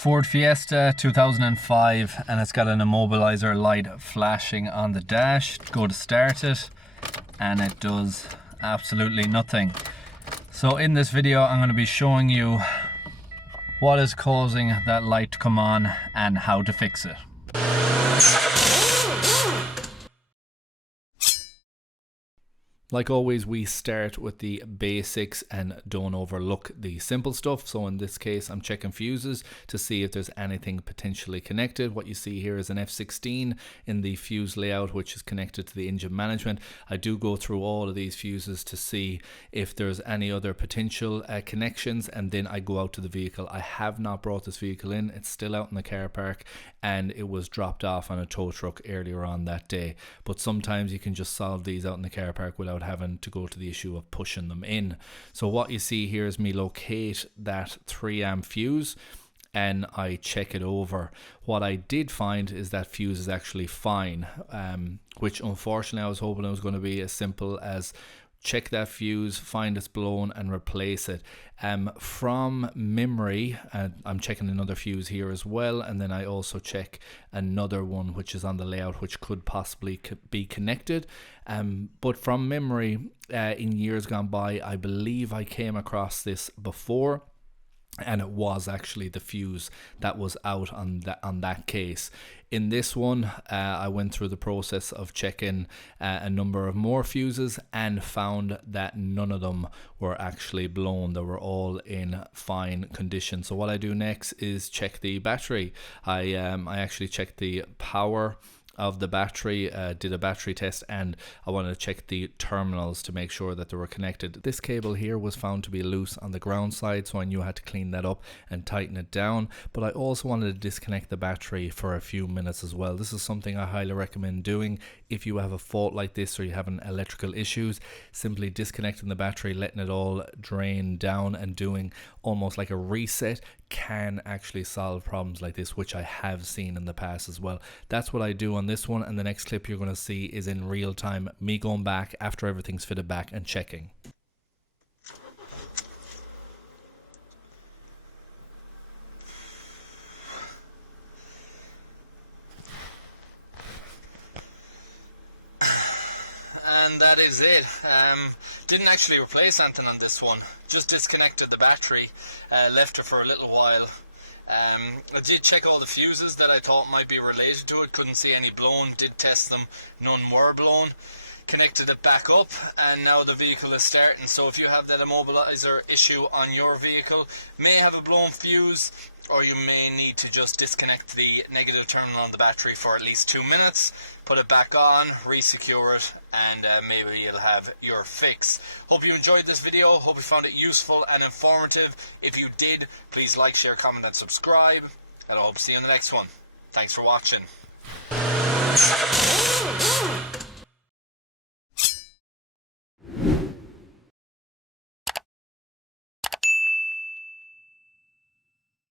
Ford Fiesta 2005, and it's got an immobilizer light flashing on the dash. Go to start it and it does absolutely nothing. So in this video I'm going to be showing you what is causing that light to come on and how to fix it. Like always, we start with the basics and don't overlook the simple stuff. So in this case, I'm checking fuses to see if there's anything potentially connected. What you see here is an F16 in the fuse layout, which is connected to the engine management. I do go through all of these fuses to see if there's any other potential connections, and then I go out to the vehicle. I have not brought this vehicle in. It's still out in the car park, and it was dropped off on a tow truck earlier on that day. But sometimes you can just solve these out in the car park without having to go to the issue of pushing them in. So what you see here is me locate that 3 amp fuse and I check it over. What I did find is that fuse is actually fine, which unfortunately I was hoping it was going to be as simple as check that fuse, find it's blown and replace it. From memory, I'm checking another fuse here as well, and then I also check another one which is on the layout which could possibly be connected. But from memory, in years gone by, I believe I came across this before, and it was actually the fuse that was out on that case. In this one, I went through the process of checking a number of more fuses and found that none of them were actually blown. They were all in fine condition. So what I do next is check the battery. I actually checked the power of the battery, did a battery test, and I wanted to check the terminals to make sure that they were connected. This cable here was found to be loose on the ground side, so I knew I had to clean that up and tighten it down. But I also wanted to disconnect the battery for a few minutes as well. This is something I highly recommend doing if you have a fault like this or you're having electrical issues. Simply disconnecting the battery, letting it all drain down and doing almost like a reset can actually solve problems like this, which I have seen in the past as well. That's what I do on this one, and the next clip you're going to see is in real time, me going back after everything's fitted back and checking. And that is it. Didn't actually replace anything on this one, just disconnected the battery, left it for a little while. I did check all the fuses that I thought might be related to it, couldn't see any blown, did test them, none were blown. Connected it back up, and now the vehicle is starting. So if you have that immobilizer issue on your vehicle, may have a blown fuse, or you may need to just disconnect the negative terminal on the battery for at least 2 minutes, put it back on, re-secure it, and maybe you'll have your fix. Hope you enjoyed this video, hope you found it useful and informative. If you did, please like, share, comment and subscribe, and I hope to see you in the next one. Thanks for watching.